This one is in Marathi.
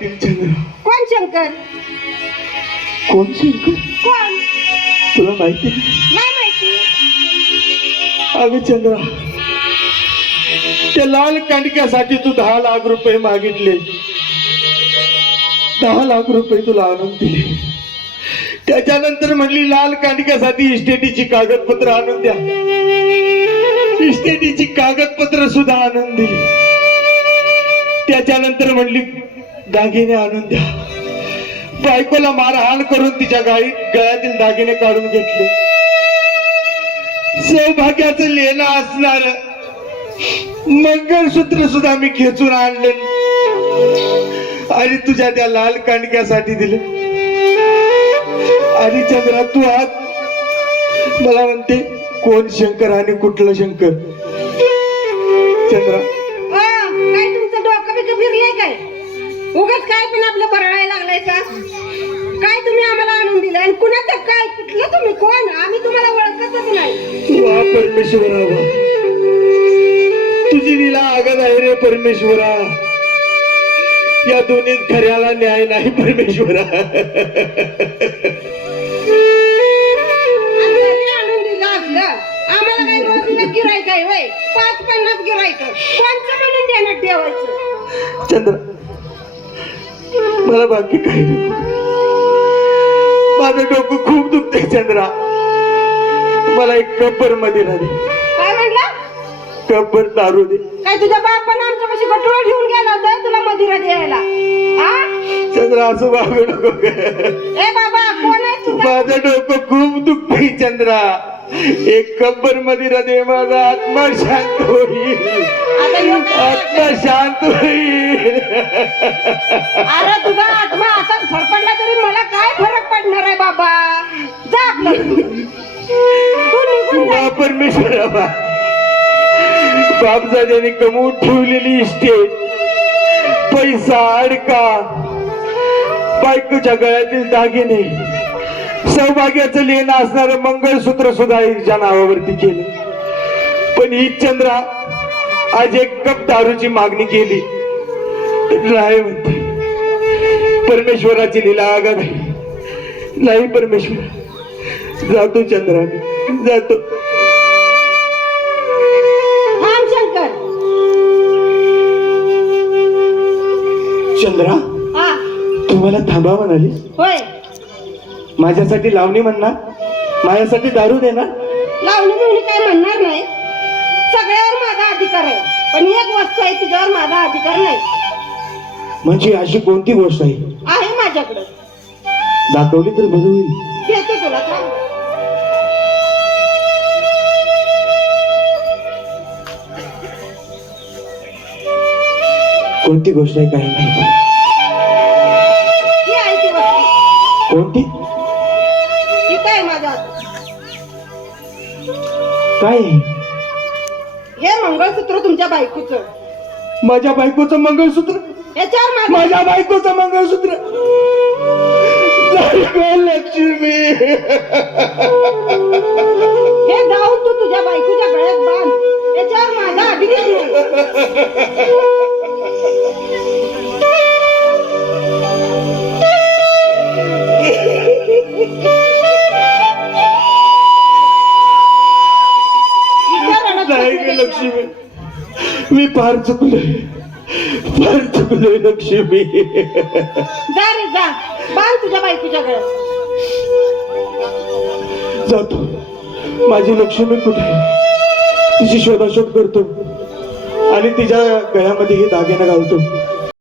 कोण शंकर? कोण शंकर? कोण? तुला माहिती नाही माहिती. अगं चंद्रा त्या लाल कांडक्यासाठी तू दहा लाख रुपये मागितले. दहा लाख रुपये तुला आणून दिले. त्याच्यानंतर म्हणली लाल कांडक्यासाठी इस्टेटीची कागदपत्र आणून द्या. इस्टेटीची कागदपत्र सुद्धा आणून दिली. त्याच्यानंतर म्हणली दागिने आणून द्या. बायकोला मारहाण करून तिच्या गाळी गळ्यातील दागिने काढून घेतले. सौभाग्याचं लेणं असणार. मंगळसूत्र सुद्धा मी खेचून आणले. आणि तुझ्या त्या लाल कांडक्यासाठी दिले. आणि चंद्रा तू आज मला म्हणते कोण शंकर आणि कुठलं शंकर? चंद्रा. उगाच काय पण आपलं बरळायला लागलाय का? काय तुम्ही आम्हाला आणून दिलं आणि कुणाचं काय? कुठलं तुम्ही? कोण? आम्ही तुम्हाला ओळखतच नाही. वा परमेश्वरा वा तुझी लीला आगत आहे रे परमेश्वरा. या दोन्हीत खऱ्याला न्याय नाही परमेश्वरा. आम्हाला ते आणून दिलं असलं. आम्हाला काही रोज गिरायक आहे वय. पाच पन्नास गिरायक कोणचं म्हणून देण्यात ठेवायचं चंद्र मला बाकी काही माझं डोकं खूप दुखतंय चंद्रा. मला एक कब्बरमध्ये दे. काय म्हणला कब्बर दारू दे. काय तुझ्या बापानं आमच्यापाशी गटोळा ठेवून गेला होता? तुला मदिरा द्यायला. हा? चंद्रा असं वागू नको. ए बाबा कोण आहे तुझा? माझं डोकं खूप दुखतंय चंद्रा. एक कब्बरमध्ये दे माझा आत्मा शांत होईल. आत्मा शांत होईल. अरे तुझा आत्मा असाच फडफडला तरी मला काय फरक पडणार आहे बाबा? जा आपलं. वा परमेश्वरा बा बापजाद्याने कमवून ठेवलेली इस्टेट पैसा अडका. बायकोच्या गळ्यातील दागिने. सौभाग्याचं लेणं असणारं मंगळसूत्र सुद्धा हिच्या नावावरती केलं. पण ही चंद्रा आज एक कप दारूची मागणी केली. नाही म्हणते. परमेश्वराची लीला आगात आहे. नाही परमेश्वर. जातो चंद्रा. जातो. चंद्रा हा. तू मला थांबा म्हणाली? होय. माझ्यासाठी लावणी म्हणणार माझ्यासाठी दारू देणार. लावणी बिवणी काय म्हणणार नाही. सगळ्यावर माझा अधिकार आहे. पण एक वस्तू आहे तुझ्यावर माझा अधिकार नाही. म्हणजे अशी कोणती गोष्ट आहे? आहे माझ्याकडं. दाखवली तर बरं होईल. देते तुला थांब. कोणती गोष्ट आहे काही नाही. काय? हे मंगळसूत्र तुमच्या बायकोचं. माझ्या बायकोचं मंगळसूत्र? याच्यावर माझा माझ्या बायकोचं मंगळसूत्र? गं, लक्ष्मी. हे जाऊन तू तुझ्या बायकोच्या गळ्यात बांध. याच्यावर माझा अधिकार मी फार चुकलोय. फार चुकलोय लक्ष्मी. जा रे जा. तुझ्या जातो. माझी लक्ष्मी कुठे आहे? तिची शोधाशोध करतो. आणि तिच्या गळ्यामध्ये हे दागिने घालतो.